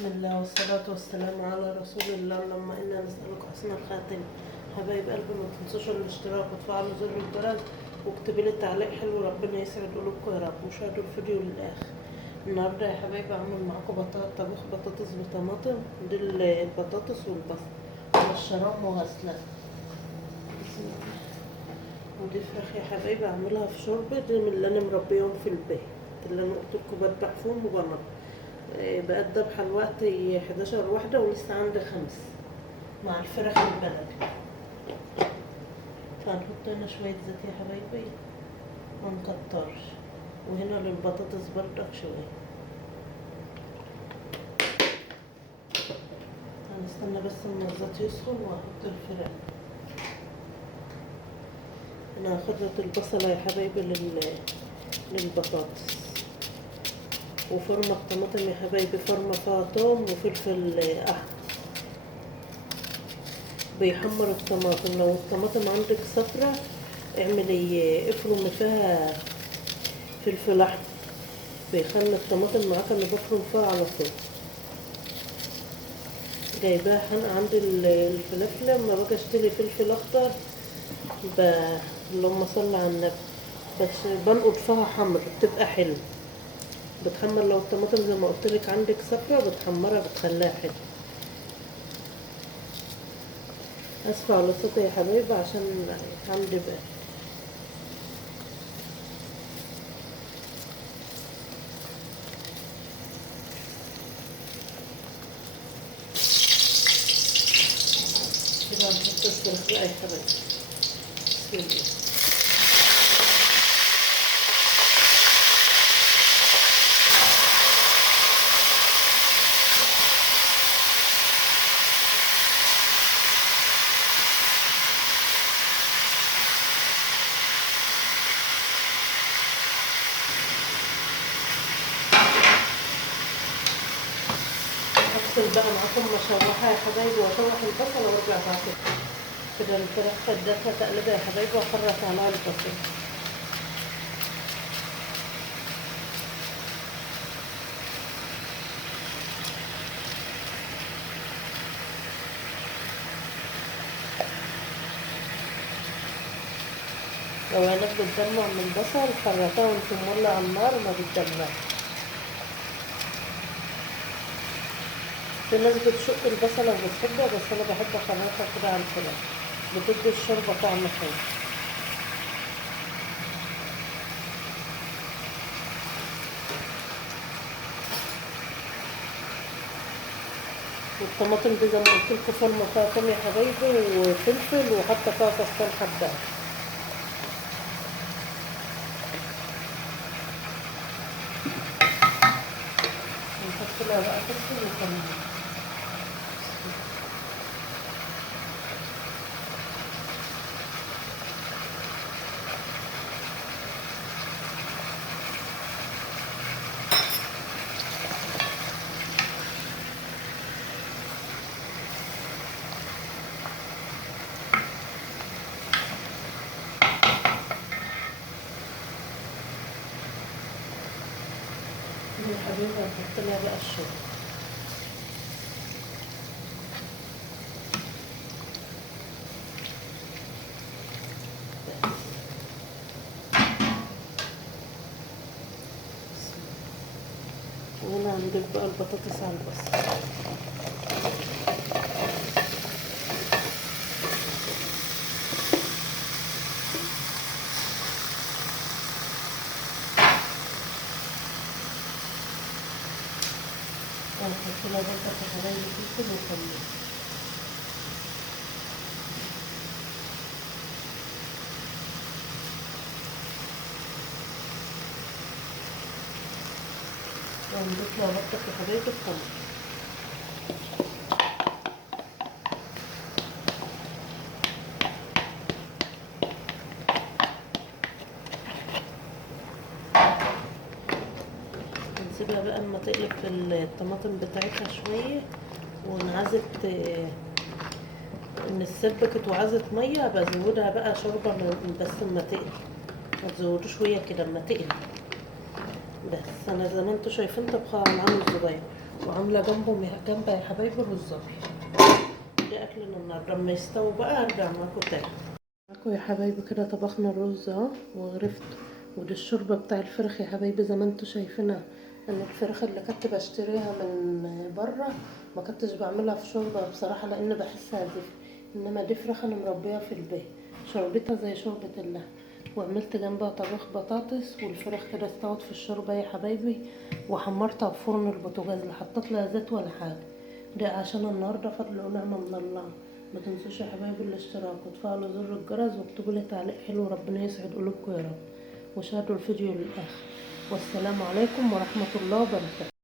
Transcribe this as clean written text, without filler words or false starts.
بسم الله والصلاة والسلام على رسول الله. اللهم إنا نسألك حسن الخاتم. حبايب قلبي، ما تنسوش الاشتراك وتفعلوا زر الجرس واكتبوا لي تعليق حلو. ربنا يسعد قلوبكم يا رب، وشاهدوا الفيديو للآخر. النهارده يا حبايبي هعمل معاكم طبخ بطاطس بطماطم. دي البطاطس والبصل والشرام وغسلها. بسم الله. ودي فراخ يا حبايبي اعملها في شوربة. دي من اللي انا مربيهم في البيت، اللي انا قلت لكم بذبح فيهم وبنضف. بقت ذبحة الوقت 11 واحدة ولسه عندي 5 مع الفراخ البلدي. فهنحط هنا شوية زيت يا حبايبي، منكترش، وهنا للبطاطس بردك شوية. هنستنى بس اما الزيت يسخن وهحط الفراخ. انا هاخد البصلة يا حبايبي للبطاطس، وفرمة طماطم يا حبايبي، فرمة فيها توم وفلفل احمر. بيحمر الطماطم. لو الطماطم عندك صفرة اعملي افرمي فيها فلفل احمر، بيخلي الطماطم معاك. انا بفرم فيها على طول. جايباها حنقة عند الفلافل. لما باجي اشتري فلفل اخضر اللهم صل على النبي، بس بنقط فيها حمر بتبقى حلو. بتحمر لو الطماطم زي ما قلت لك عندك صفرة بتحمرها بتخليها حلو. اسفة على صوتي يا حبايبي عشان عندي بقى. كده هنحط الفراخ بقى يا حبايبي. بسم الله. هغسل بقى معاكم مشوحة يا حبايبي، واشوح البصل وارجع بعد كده. الفراخ خدتها تقلبها يا حبايبي، واخرط عليها البصل. لو عينك بتدمع من البصل خرطها وانت مولع على النار ما بتدمعش. في ناس بتشق البصلة وبتحبها، بس انا بحب اخرطها كده على الفراخ، بتدي الشوربة طعم حلو. والطماطم دي زي ما قلت لكم فرمة فيها توم يا حبايبي وفلفل، وحتى فيها فصين حبات. نحط لها بقى فلفل وكمون. يا حبيبي هنحط لها بقى الشوربة. وهنا هنضيف بقى البطاطس على البصل. وهنحط لها برضه يا حبايبي فلفل وكمون. وهنضيف لها برضه يا حبايبي الطماطم. نسيبها بقى اما تقلب في الطماطم بتاعتها شوية، ونعزت ان السبكت وعزت مية بزودها بقى شوربة بس اما تقلب. ما تزودوش شوية كده اما تقلب. بس انا زي ما انتوا شايفين طبخها على العامل الصغير. وعاملة جنبها يا حبايبي رز أبيض. ده أكلنا النهاردة، لما يستوي بقى أرجع معاكم تاني. معاكم يا حبايبي كده طبخنا الرز اهو وغرفت. ودي الشوربة بتاع الفراخ يا حبايبي زي ما انتوا شايفينها. انا الفراخ اللي كنت بشتريها من بره ما كنتش بعملها في شوربة بصراحة لان بحسها زفر. انما دي فراخ انا مربيها في البيت، شوربتها زي شوربة اللحم. وعملت جنبها طبيخ بطاطس، والفراخ كده استوت في الشوربة يا حبايبي. وحمرتها في فرن البوتاجاز، لا حطيت لها زيت ولا حاجة. ده عشان النهارده فضل ونعمة من الله. ما تنسوش يا حبايبي الاشتراك وتفعلوا زر الجرس واكتبوا لي تعليق حلو، ربنا يسعد قلوبكم يا رب. وشاهدوا الفيديو للاخر. والسلام عليكم ورحمة الله وبركاته.